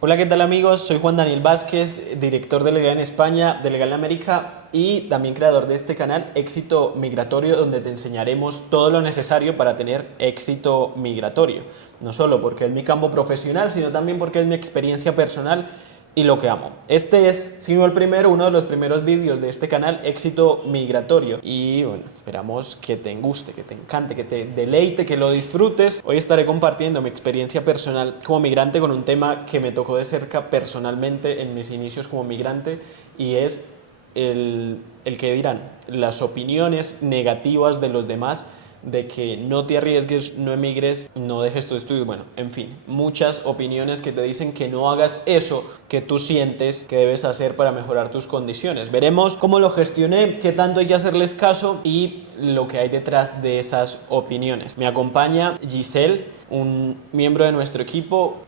Hola, ¿qué tal amigos? Soy Juan Daniel Vázquez, director de Legal en España, de Legal en América y también creador de este canal Éxito Migratorio, donde te enseñaremos todo lo necesario para tener éxito migratorio. No solo porque es mi campo profesional, sino también porque es mi experiencia personal y lo que amo. Este es, si no el primero, uno de los primeros vídeos de este canal, Éxito Migratorio. Y bueno, esperamos que te guste, que te encante, que te deleite, que lo disfrutes. Hoy estaré compartiendo mi experiencia personal como migrante con un tema que me tocó de cerca personalmente en mis inicios como migrante y es el que dirán, las opiniones negativas de los demás de que no te arriesgues, no emigres, no dejes tu estudio, bueno, en fin, muchas opiniones que te dicen que no hagas eso que tú sientes que debes hacer para mejorar tus condiciones. Veremos cómo lo gestioné, qué tanto hay que hacerles caso y lo que hay detrás de esas opiniones. Me acompaña Giselle, un miembro de nuestro equipo,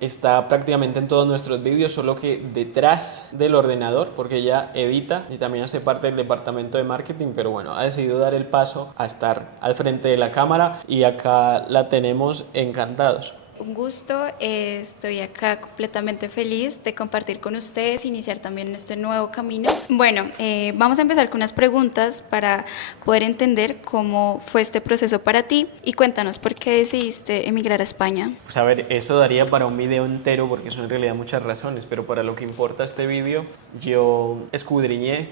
está prácticamente en todos nuestros vídeos, solo que detrás del ordenador, porque ella edita y también hace parte del departamento de marketing, pero bueno, ha decidido dar el paso a estar al frente de la cámara y acá la tenemos encantados. Un gusto, estoy acá completamente feliz de compartir con ustedes, iniciar también este nuevo camino. Bueno, vamos a empezar con unas preguntas para poder entender cómo fue este proceso para ti y cuéntanos por qué decidiste emigrar a España. Pues a ver, eso daría para un video entero porque son en realidad muchas razones, pero para lo que importa este video, yo escudriñé,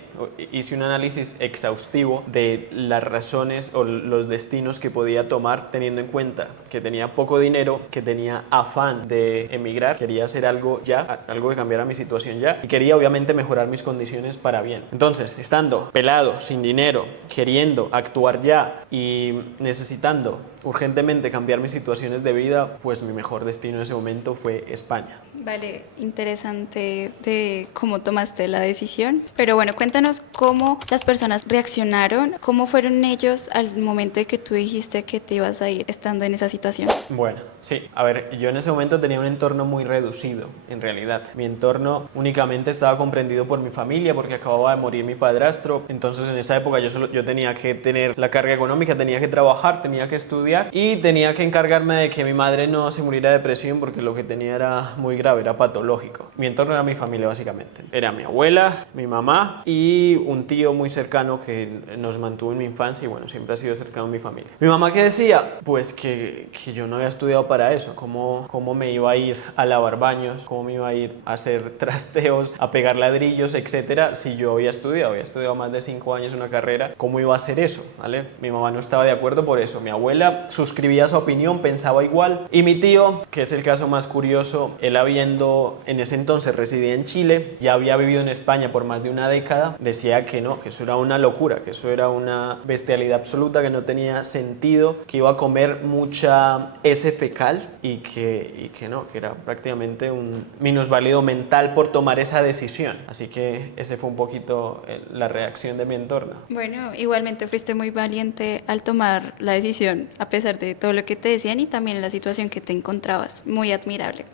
hice un análisis exhaustivo de las razones o los destinos que podía tomar teniendo en cuenta que tenía poco dinero, que tenía afán de emigrar, quería hacer algo ya, algo que cambiara mi situación ya y quería obviamente mejorar mis condiciones para bien. Entonces, estando pelado, sin dinero, queriendo actuar ya y necesitando urgentemente cambiar mis situaciones de vida, pues mi mejor destino en ese momento fue España. Vale, interesante de cómo tomaste la decisión. Pero bueno, cuéntanos cómo las personas reaccionaron, cómo fueron ellos al momento de que tú dijiste que te ibas a ir estando en esa situación. Bueno, sí, a ver, yo en ese momento tenía un entorno muy reducido, en realidad. Mi entorno únicamente estaba comprendido por mi familia porque acababa de morir mi padrastro. Entonces en esa época yo tenía que tener la carga económica, tenía que trabajar, tenía que estudiar y tenía que encargarme de que mi madre no se muriera de depresión porque lo que tenía era muy grave, era patológico. Mi entorno era mi familia básicamente. Era mi abuela, mi mamá y un tío muy cercano que nos mantuvo en mi infancia y bueno, siempre ha sido cercano a mi familia. Mi mamá, ¿qué decía? Pues que yo no había estudiado para eso, cómo me iba a ir a lavar baños, cómo me iba a ir a hacer trasteos, a pegar ladrillos, etcétera, si yo había estudiado más de 5 años una carrera, ¿cómo iba a hacer eso? ¿Vale? Mi mamá no estaba de acuerdo por eso, mi abuela suscribía su opinión, pensaba igual y mi tío, que es el caso más curioso, él habiendo en ese entonces residía en Chile, ya había vivido en España por más de una década, decía que no, que eso era una locura, que eso era una bestialidad absoluta, que no tenía sentido, que iba a comer mucha heces fecal y que no, que era prácticamente un minusválido mental por tomar esa decisión. Así que ese fue un poquito la reacción de mi entorno. Bueno, igualmente fuiste muy valiente al tomar la decisión, a pesar de todo lo que te decían y también la situación que te encontrabas. Muy admirable.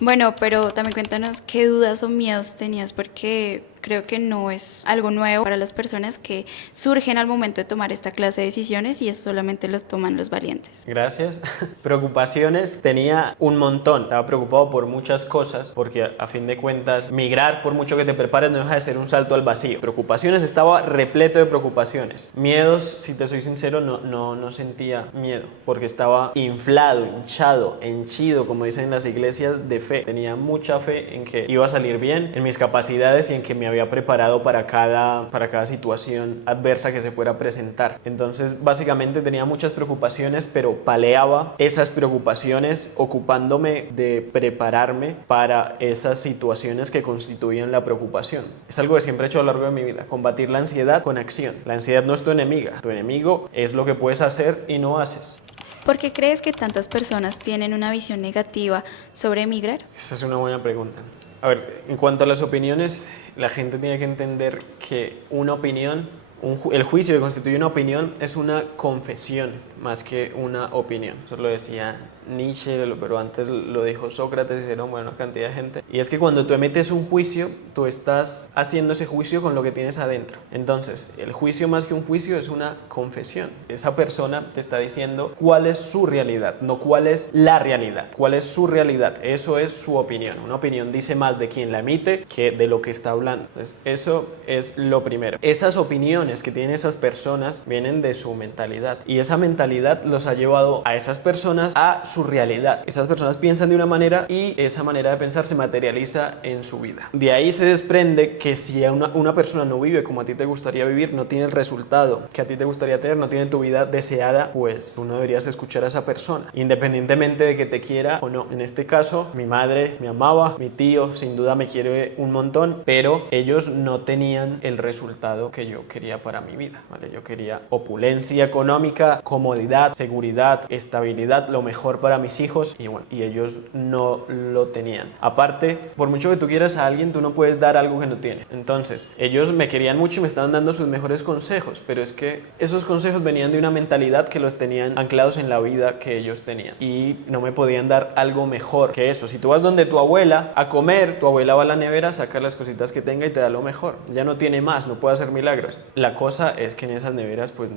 Bueno, pero también cuéntanos qué dudas o miedos tenías, porque creo que no es algo nuevo para las personas que surgen al momento de tomar esta clase de decisiones y eso solamente los toman los valientes. Gracias. Preocupaciones tenía un montón. Estaba preocupado por muchas cosas porque a fin de cuentas migrar, por mucho que te prepares, no deja de ser un salto al vacío. Preocupaciones, estaba repleto de preocupaciones. Miedos, si te soy sincero, no sentía miedo porque estaba inflado, hinchado, henchido, como dicen en las iglesias, de fe. Tenía mucha fe en que iba a salir bien, en mis capacidades y en que me había preparado para cada situación adversa que se fuera a presentar. Entonces, básicamente tenía muchas preocupaciones, pero paleaba esas preocupaciones ocupándome de prepararme para esas situaciones que constituían la preocupación. Es algo que siempre he hecho a lo largo de mi vida, combatir la ansiedad con acción. La ansiedad no es tu enemiga, tu enemigo es lo que puedes hacer y no haces. ¿Por qué crees que tantas personas tienen una visión negativa sobre emigrar? Esa es una buena pregunta. A ver, en cuanto a las opiniones, la gente tiene que entender que una opinión, el juicio que constituye una opinión es una confesión más que una opinión. Eso lo decía Nietzsche, pero antes lo dijo Sócrates, hicieron una cantidad de gente. Y es que cuando tú emites un juicio, tú estás haciendo ese juicio con lo que tienes adentro. Entonces, el juicio más que un juicio es una confesión. Esa persona te está diciendo cuál es su realidad, no cuál es la realidad, cuál es su realidad. Eso es su opinión. Una opinión dice más de quien la emite que de lo que está hablando. Entonces, eso es lo primero. Esas opiniones que tienen esas personas vienen de su mentalidad y esa mentalidad los ha llevado a esas personas a su realidad. Esas personas piensan de una manera y esa manera de pensar se materializa en su vida. De ahí se desprende que si una persona no vive como a ti te gustaría vivir, no tiene el resultado que a ti te gustaría tener, no tiene tu vida deseada, pues tú no deberías escuchar a esa persona, independientemente de que te quiera o no. En este caso, mi madre me amaba, mi tío sin duda me quiere un montón, pero ellos no tenían el resultado que yo quería para mi vida, ¿vale? Yo quería opulencia económica, comodidad, seguridad, estabilidad, lo mejor para mis hijos y bueno, y ellos no lo tenían. Aparte, por mucho que tú quieras a alguien, tú no puedes dar algo que no tiene. Entonces, ellos me querían mucho y me estaban dando sus mejores consejos, pero es que esos consejos venían de una mentalidad que los tenían anclados en la vida que ellos tenían y no me podían dar algo mejor que eso. Si tú vas donde tu abuela a comer, tu abuela va a la nevera, saca las cositas que tenga y te da lo mejor. Ya no tiene más, no puede hacer milagros. La cosa es que en esas neveras, pues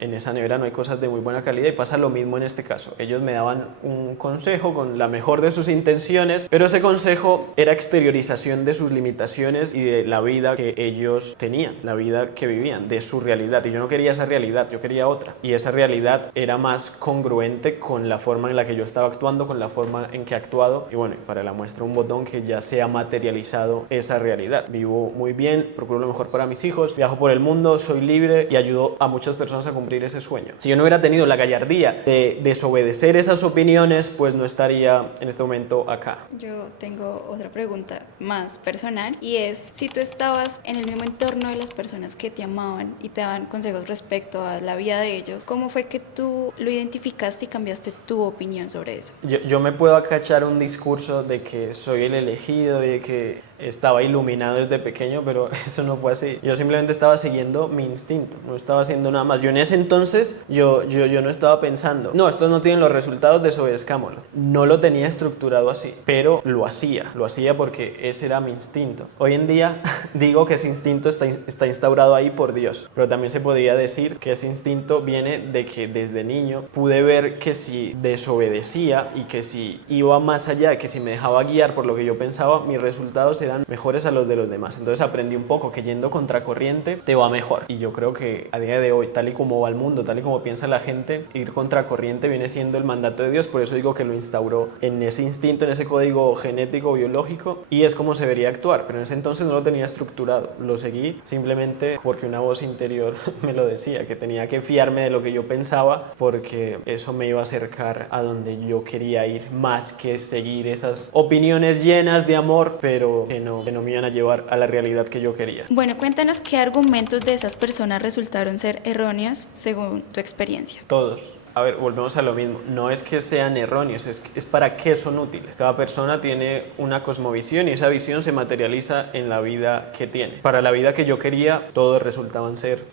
en esa nevera no hay cosas de muy buena calidad y pasa lo mismo en este caso. Ellos me daban un consejo con la mejor de sus intenciones, pero ese consejo era exteriorización de sus limitaciones y de la vida que ellos tenían, la vida que vivían, de su realidad. Y yo no quería esa realidad, yo quería otra. Y esa realidad era más congruente con la forma en la que yo estaba actuando, con la forma en que he actuado. Y bueno, para la muestra un botón que ya se ha materializado esa realidad. Vivo muy bien, procuro lo mejor para mis hijos, viajo por el mundo, soy libre y ayudo a muchas personas a cumplir ese sueño. Si yo no hubiera tenido la gallardía de desobedecer esas opiniones, pues no estaría en este momento acá. Yo tengo otra pregunta más personal y es, si tú estabas en el mismo entorno de las personas que te amaban y te daban consejos respecto a la vida de ellos, ¿cómo fue que tú lo identificaste y cambiaste tu opinión sobre eso? Yo me puedo acachar un discurso de que soy el elegido y de que estaba iluminado desde pequeño, pero eso no fue así. Yo simplemente estaba siguiendo mi instinto, no estaba haciendo nada más. Yo en ese entonces, yo no estaba pensando, no, estos no tienen los resultados, desobedezcámoslo. No lo tenía estructurado así, pero lo hacía porque ese era mi instinto. Hoy en día digo que ese instinto está instaurado ahí por Dios, pero también se podría decir que ese instinto viene de que desde niño pude ver que si desobedecía y que si iba más allá, que si me dejaba guiar por lo que yo pensaba, mis resultados eran mejores a los de los demás. Entonces aprendí un poco que yendo contracorriente te va mejor. Y yo creo que a día de hoy, tal y como va el mundo, tal y como piensa la gente, ir contracorriente viene siendo el mandato de Dios. Por eso digo que lo instauró en ese instinto, en ese código genético, biológico, y es como se debería actuar. Pero en ese entonces no lo tenía estructurado. Lo seguí simplemente porque una voz interior me lo decía, que tenía que fiarme de lo que yo pensaba porque eso me iba a acercar a donde yo quería ir, más que seguir esas opiniones llenas de amor, pero que no me iban a llevar a la realidad que yo quería. Bueno, cuéntanos qué argumentos de esas personas resultaron ser erróneos según tu experiencia. Todos. A ver, volvemos a lo mismo. No es que sean erróneos, es para qué son útiles. Cada persona tiene una cosmovisión y esa visión se materializa en la vida que tiene. Para la vida que yo quería, todos resultaron ser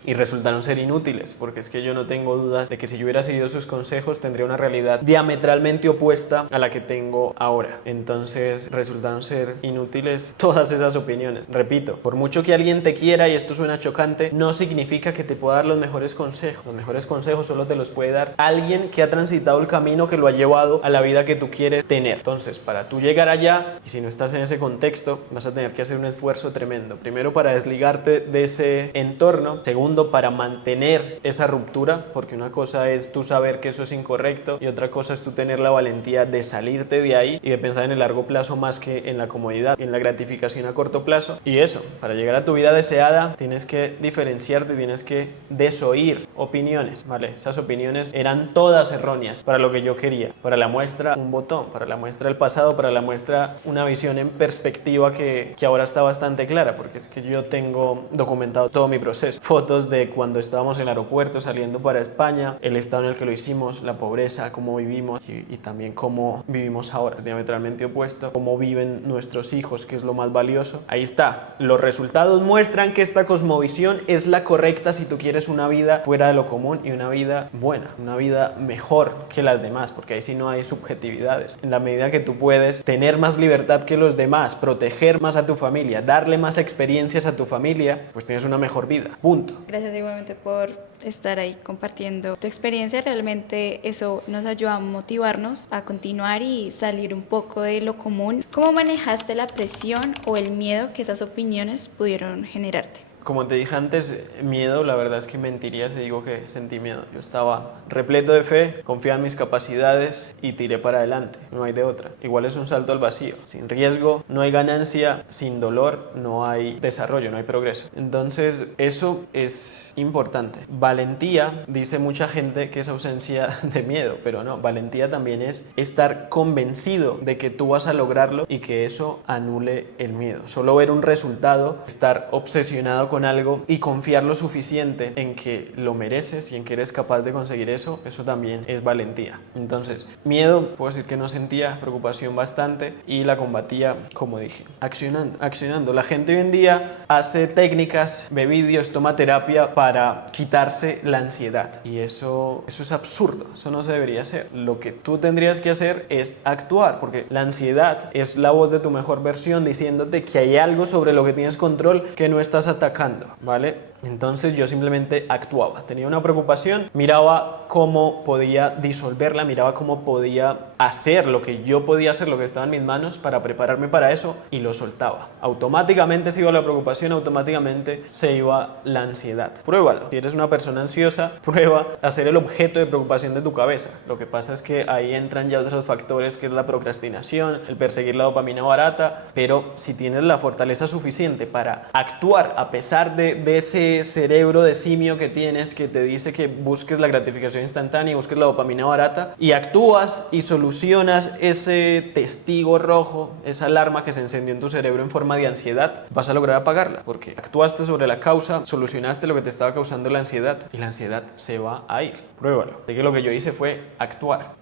inútiles, porque es que yo no tengo dudas de que si yo hubiera seguido sus consejos, tendría una realidad diametralmente opuesta a la que tengo ahora. Entonces, resultaron ser inútiles todas esas opiniones. Repito, por mucho que alguien te quiera, y esto suena chocante, no significa que te pueda dar los mejores consejos. Los mejores consejos solo te los puede dar alguien que ha transitado el camino que lo ha llevado a la vida que tú quieres tener. Entonces, para tú llegar allá, y si no estás en ese contexto, vas a tener que hacer un esfuerzo tremendo. Primero, para desligarte de ese entorno. Segundo, para mantener esa ruptura, porque una cosa es tú saber que eso es incorrecto y otra cosa es tú tener la valentía de salirte de ahí y de pensar en el largo plazo más que en la comodidad, en la gratificación a corto plazo. Y eso, para llegar a tu vida deseada, tienes que diferenciarte, tienes que desoír opiniones, ¿vale? Esas opiniones eran todas erróneas para lo que yo quería. Para la muestra, un botón. Para la muestra, el pasado. Para la muestra, una visión en perspectiva que ahora está bastante clara, porque es que yo tengo documentado todo mi proceso. Fotos de cuando estábamos en el aeropuerto saliendo para España, el estado en el que lo hicimos, la pobreza, cómo vivimos y también cómo vivimos ahora, diametralmente opuesto, cómo viven nuestros hijos, que es lo más valioso. Ahí está. Los resultados muestran que esta cosmovisión es la correcta si tú quieres una vida fuera de lo común y una vida buena, una vida vida mejor que las demás, porque ahí sí no hay subjetividades. En la medida que tú puedes tener más libertad que los demás, proteger más a tu familia, darle más experiencias a tu familia, pues tienes una mejor vida. Punto. Gracias igualmente por estar ahí compartiendo tu experiencia. Realmente eso nos ayuda a motivarnos a continuar y salir un poco de lo común. ¿Cómo manejaste la presión o el miedo que esas opiniones pudieron generarte? Como te dije antes, miedo, la verdad es que mentiría si digo que sentí miedo. Yo estaba repleto de fe, confiaba en mis capacidades y tiré para adelante. No hay de otra. Igual es un salto al vacío. Sin riesgo no hay ganancia, sin dolor no hay desarrollo, no hay progreso. Entonces, eso es importante. Valentía, dice mucha gente que es ausencia de miedo, pero no. Valentía también es estar convencido de que tú vas a lograrlo y que eso anule el miedo. Solo ver un resultado, estar obsesionado con algo y confiar lo suficiente en que lo mereces y en que eres capaz de conseguir eso, eso también es valentía. Entonces, miedo, puedo decir que no sentía, preocupación bastante, y la combatía, como dije, accionando. La gente hoy en día hace técnicas, ve vídeos, toma terapia para quitarse la ansiedad, y eso es absurdo, eso no se debería hacer. Lo que tú tendrías que hacer es actuar, porque la ansiedad es la voz de tu mejor versión diciéndote que hay algo sobre lo que tienes control que no estás atacando, ¿vale? Entonces yo simplemente actuaba, tenía una preocupación, miraba cómo podía disolverla, miraba cómo podía hacer lo que yo podía hacer, lo que estaba en mis manos para prepararme para eso, y lo soltaba. Automáticamente se iba la preocupación, automáticamente se iba la ansiedad. Pruébalo. Si eres una persona ansiosa, prueba a ser el objeto de preocupación de tu cabeza. Lo que pasa es que ahí entran ya otros factores, que es la procrastinación, el perseguir la dopamina barata, pero si tienes la fortaleza suficiente para actuar a pesar de ese cerebro de simio que tienes, que te dice que busques la gratificación instantánea y busques la dopamina barata, y actúas y solucionas ese testigo rojo, esa alarma que se encendió en tu cerebro en forma de ansiedad, vas a lograr apagarla, porque actuaste sobre la causa, solucionaste lo que te estaba causando la ansiedad, y la ansiedad se va a ir. Pruébalo. Así que lo que yo hice fue actuar,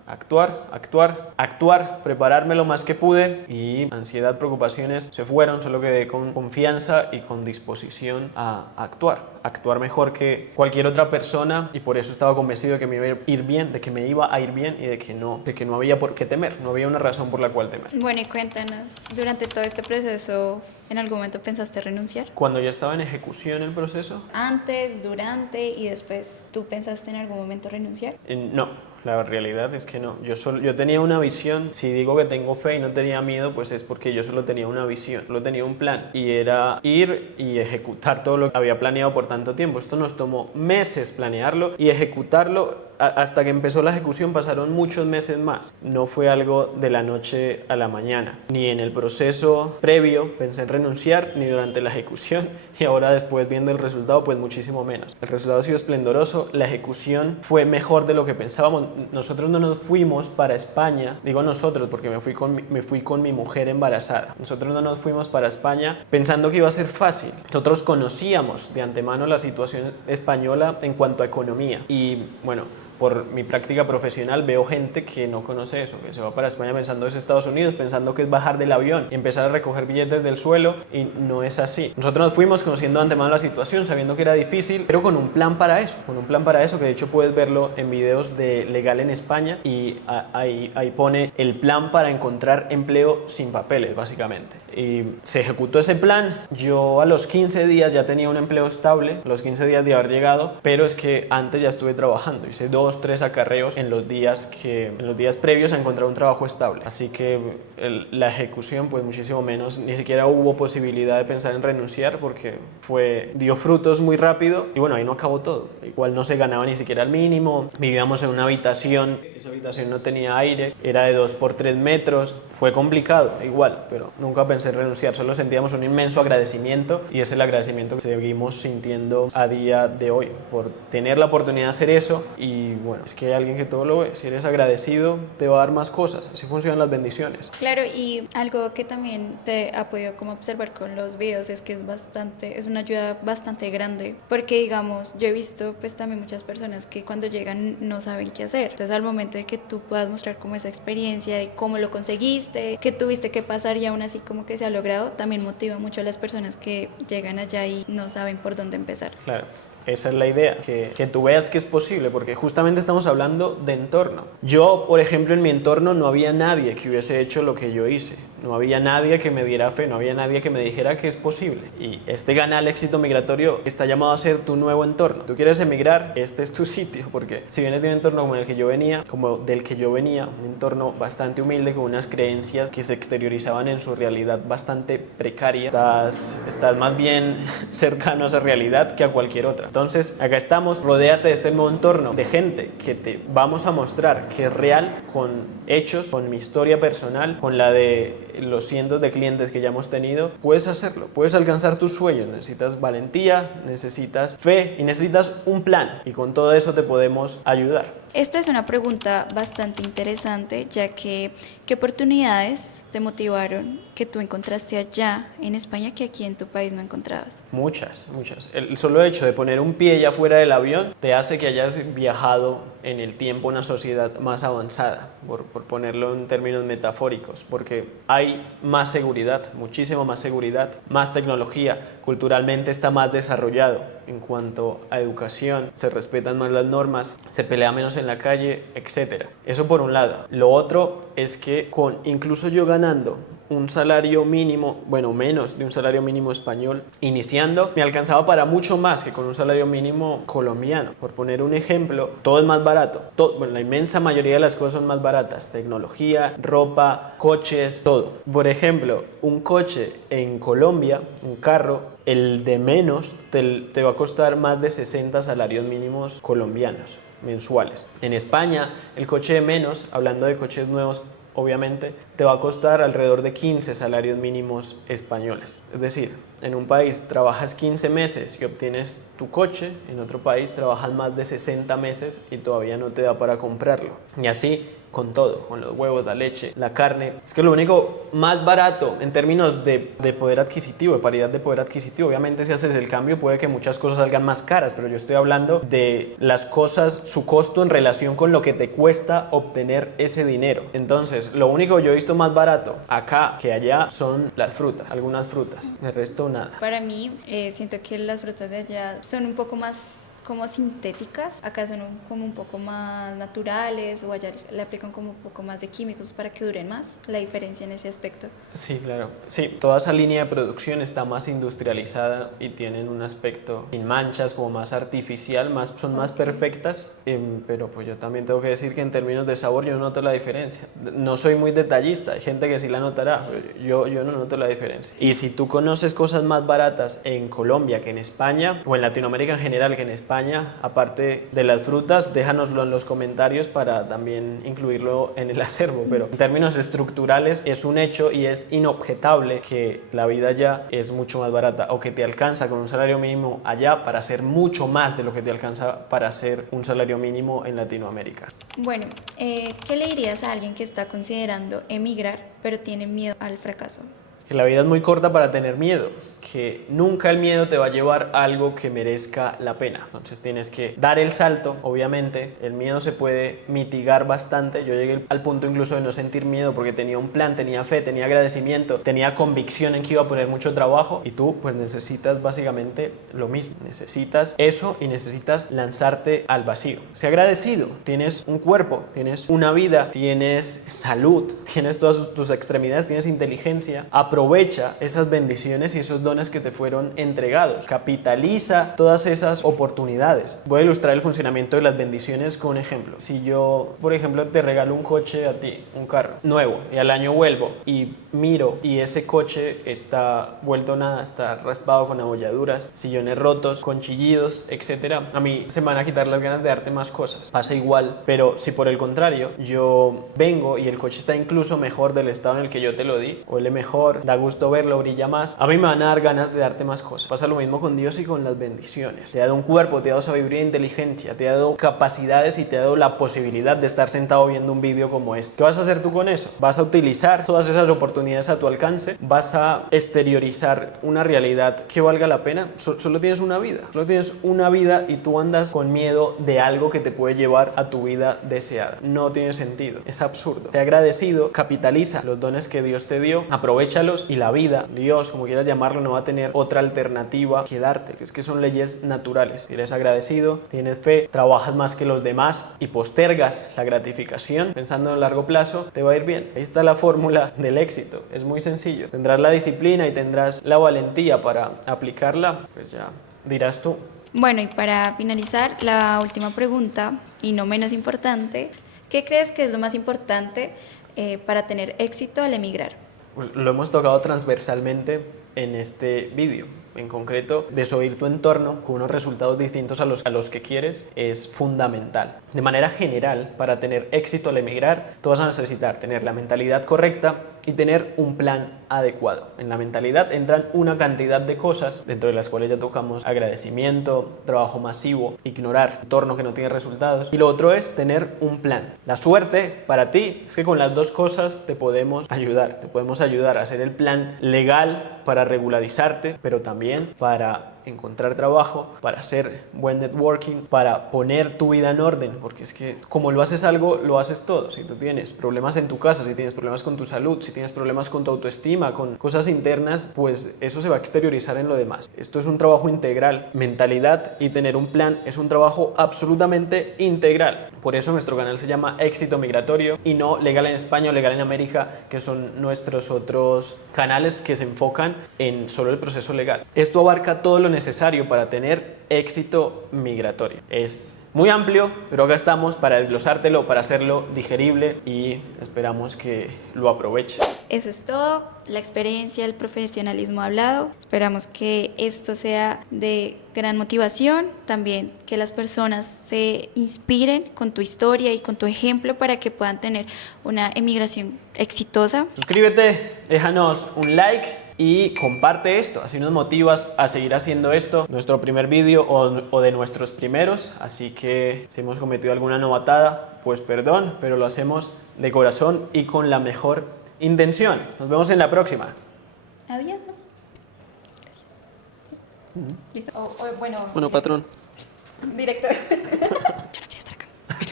prepararme lo más que pude, y ansiedad, preocupaciones se fueron, solo quedé con confianza y con disposición a actuar mejor que cualquier otra persona, y por eso estaba convencido de que me iba a ir bien, de que me iba a ir bien, y de que no había por qué temer, no había una razón por la cual temer. Bueno, y cuéntanos, durante todo este proceso, ¿en algún momento pensaste renunciar? Cuando ya estaba en ejecución el proceso. Antes, durante y después, ¿tú pensaste en algún momento renunciar? No. La realidad es que no. Yo tenía una visión. Si digo que tengo fe y no tenía miedo, pues es porque yo solo tenía una visión, solo tenía un plan, y era ir y ejecutar todo lo que había planeado por tanto tiempo. Esto nos tomó meses planearlo y ejecutarlo. Hasta que empezó la ejecución pasaron muchos meses más. No fue algo de la noche a la mañana. Ni en el proceso previo pensé en renunciar, ni durante la ejecución, y ahora después viendo el resultado, pues muchísimo menos. El resultado ha sido esplendoroso, la ejecución fue mejor de lo que pensábamos. Nosotros no nos fuimos para España, digo nosotros porque me fui con mi mujer embarazada. Nosotros no nos fuimos para España pensando que iba a ser fácil. Nosotros conocíamos de antemano la situación española en cuanto a economía, y bueno, por mi práctica profesional veo gente que no conoce eso, que se va para España pensando que es Estados Unidos, pensando que es bajar del avión y empezar a recoger billetes del suelo, y no es así. Nosotros nos fuimos conociendo de antemano la situación, sabiendo que era difícil, pero con un plan para eso, que de hecho puedes verlo en videos de Legal en España, y ahí pone el plan para encontrar empleo sin papeles, básicamente. Y se ejecutó ese plan. Yo a los 15 días ya tenía un empleo estable, a los 15 días de haber llegado, pero es que antes ya estuve trabajando, hice 2-3 acarreos en los días previos a encontrar un trabajo estable. Así que la ejecución, pues muchísimo menos, ni siquiera hubo posibilidad de pensar en renunciar, porque dio frutos muy rápido, y bueno, ahí no acabó todo. Igual no se ganaba ni siquiera el mínimo, vivíamos en una habitación, esa habitación no tenía aire, era de 2 por 3 metros, fue complicado igual, pero nunca pensé en renunciar, solo sentíamos un inmenso agradecimiento, y es el agradecimiento que seguimos sintiendo a día de hoy por tener la oportunidad de hacer eso. Y bueno, es que hay alguien que todo lo ve. Si eres agradecido, te va a dar más cosas. Así funcionan las bendiciones. Claro, y algo que también te ha podido como observar con los videos es que es una ayuda bastante grande, porque digamos, yo he visto pues también muchas personas que cuando llegan no saben qué hacer. Entonces al momento de que tú puedas mostrar como esa experiencia de cómo lo conseguiste, qué tuviste que pasar y aún así como que se ha logrado, también motiva mucho a las personas que llegan allá y no saben por dónde empezar. Claro. Esa es la idea, que tú veas que es posible, porque justamente estamos hablando de entorno. Yo, por ejemplo, en mi entorno no había nadie que hubiese hecho lo que yo hice. No había nadie que me diera fe, no había nadie que me dijera que es posible. Y este canal Éxito Migratorio está llamado a ser tu nuevo entorno. ¿Tú quieres emigrar? Este es tu sitio, porque si vienes de un entorno como el que yo venía, como del que yo venía, un entorno bastante humilde, con unas creencias que se exteriorizaban en su realidad bastante precaria, estás más bien cercano a esa realidad que a cualquier otra. Entonces, acá estamos, rodéate de este nuevo entorno de gente que te vamos a mostrar que es real, con hechos, con mi historia personal, con la de los cientos de clientes que ya hemos tenido. Puedes hacerlo, puedes alcanzar tus sueños. Necesitas valentía, necesitas fe y necesitas un plan, y con todo eso te podemos ayudar. Esta es una pregunta bastante interesante, ya que ¿qué oportunidades te motivaron que tú encontraste allá en España que aquí en tu país no encontrabas? Muchas. El solo hecho de poner un pie ya fuera del avión te hace que hayas viajado en el tiempo a una sociedad más avanzada, por ponerlo en términos metafóricos, porque hay más seguridad, muchísima más seguridad, más tecnología, culturalmente está más desarrollado en cuanto a educación, se respetan más las normas, se pelea menos en la calle, etc. Eso por un lado. Lo otro es que incluso yo ganando un salario mínimo, bueno, menos de un salario mínimo español, iniciando, me alcanzaba para mucho más que con un salario mínimo colombiano. Por poner un ejemplo, todo es más barato. La inmensa mayoría de las cosas son más baratas. Tecnología, ropa, coches, todo. Por ejemplo, un coche en Colombia, un carro, el de menos te va a costar más de 60 salarios mínimos colombianos mensuales. En España, el coche de menos, hablando de coches nuevos, obviamente, te va a costar alrededor de 15 salarios mínimos españoles. Es decir, en un país trabajas 15 meses y obtienes tu coche, en otro país trabajas más de 60 meses y todavía no te da para comprarlo. Y así con todo, con los huevos, la leche, la carne. Es que lo único más barato en términos de poder adquisitivo, de paridad de poder adquisitivo, obviamente si haces el cambio puede que muchas cosas salgan más caras, pero yo estoy hablando de las cosas, su costo en relación con lo que te cuesta obtener ese dinero. Entonces, lo único que yo he visto más barato acá que allá son las frutas, algunas frutas, el resto nada. Para mí, siento que las frutas de allá son un poco más como sintéticas, acá son como un poco más naturales, o allá le aplican como un poco más de químicos para que duren más, la diferencia en ese aspecto. Sí, claro. Sí, toda esa línea de producción está más industrializada y tienen un aspecto sin manchas, como más artificial, son más perfectas, pero pues yo también tengo que decir que en términos de sabor yo no noto la diferencia. No soy muy detallista, hay gente que sí la notará, pero yo no noto la diferencia. Y si tú conoces cosas más baratas en Colombia que en España, o en Latinoamérica en general que en España, aparte de las frutas, déjanoslo en los comentarios para también incluirlo en el acervo, pero en términos estructurales es un hecho y es inobjetable que la vida allá es mucho más barata, o que te alcanza con un salario mínimo allá para hacer mucho más de lo que te alcanza para hacer un salario mínimo en Latinoamérica. Bueno, ¿qué le dirías a alguien que está considerando emigrar pero tiene miedo al fracaso? Que la vida es muy corta para tener miedo, que nunca el miedo te va a llevar a algo que merezca la pena. Entonces tienes que dar el salto, obviamente. El miedo se puede mitigar bastante. Yo llegué al punto incluso de no sentir miedo porque tenía un plan, tenía fe, tenía agradecimiento, tenía convicción en que iba a poner mucho trabajo. Y tú pues necesitas básicamente lo mismo. Necesitas eso y necesitas lanzarte al vacío. Sé agradecido. Tienes un cuerpo, tienes una vida, tienes salud, tienes todas tus extremidades, tienes inteligencia. Aprovecha esas bendiciones y esos dones que te fueron entregados. Capitaliza todas esas oportunidades. Voy a ilustrar el funcionamiento de las bendiciones con un ejemplo. Si yo, por ejemplo, te regalo un coche a ti, un carro nuevo, y al año vuelvo y miro y ese coche está vuelto nada, está raspado con abolladuras, sillones rotos, con chillidos, etc. A mí se me van a quitar las ganas de darte más cosas. Pasa igual, pero si por el contrario yo vengo y el coche está incluso mejor del estado en el que yo te lo di, huele mejor, da gusto verlo, brilla más, a mí me van a dar ganas de darte más cosas. Pasa lo mismo con Dios y con las bendiciones. Te ha dado un cuerpo, te ha dado sabiduría e inteligencia, te ha dado capacidades y te ha dado la posibilidad de estar sentado viendo un vídeo como este. ¿Qué vas a hacer tú con eso? Vas a utilizar todas esas oportunidades oportunidades a tu alcance, vas a exteriorizar una realidad que valga la pena. Solo tienes una vida, solo tienes una vida y tú andas con miedo de algo que te puede llevar a tu vida deseada. No tiene sentido, es absurdo. Te agradecido, capitaliza los dones que Dios te dio, aprovéchalos y la vida, Dios, como quieras llamarlo, no va a tener otra alternativa que darte, que es que son leyes naturales. Si eres agradecido, tienes fe, trabajas más que los demás y postergas la gratificación pensando en largo plazo, te va a ir bien. Ahí está la fórmula del éxito, es muy sencillo. Tendrás la disciplina y tendrás la valentía para aplicarla, pues ya dirás tú. Bueno, y para finalizar, la última pregunta, y no menos importante, ¿qué crees que es lo más importante para tener éxito al emigrar? Pues lo hemos tocado transversalmente en este vídeo. En concreto, desoír tu entorno con unos resultados distintos a los que quieres es fundamental. De manera general, para tener éxito al emigrar, tú vas a necesitar tener la mentalidad correcta y tener un plan adecuado. En la mentalidad entran una cantidad de cosas, dentro de las cuales ya tocamos agradecimiento, trabajo masivo, ignorar entorno que no tiene resultados. Y lo otro es tener un plan. La suerte para ti es que con las dos cosas te podemos ayudar. Te podemos ayudar a hacer el plan legal para regularizarte, pero también para encontrar trabajo, para hacer buen networking, para poner tu vida en orden, porque es que como lo haces algo, lo haces todo. Si tú tienes problemas en tu casa, si tienes problemas con tu salud, si tienes problemas con tu autoestima, con cosas internas, pues eso se va a exteriorizar en lo demás. Esto es un trabajo integral. Mentalidad y tener un plan es un trabajo absolutamente integral. Por eso nuestro canal se llama Éxito Migratorio y no Legal en España o Legal en América, que son nuestros otros canales que se enfocan en solo el proceso legal. Esto abarca todo lo necesario para tener éxito migratorio. Es muy amplio, pero acá estamos para desglosártelo, para hacerlo digerible y esperamos que lo aproveches. Eso es todo, la experiencia, el profesionalismo hablado. Esperamos que esto sea de gran motivación, también que las personas se inspiren con tu historia y con tu ejemplo para que puedan tener una emigración exitosa. Suscríbete, déjanos un like y comparte esto, así nos motivas a seguir haciendo esto, nuestro primer vídeo o de nuestros primeros, así que si hemos cometido alguna novatada, pues perdón, pero lo hacemos de corazón y con la mejor intención. Nos vemos en la próxima. Adiós. Listo. Bueno, patrón. Director. Yo no quiero estar acá. Ya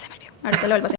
se me olvidó. Ahorita lo vuelvo a hacer.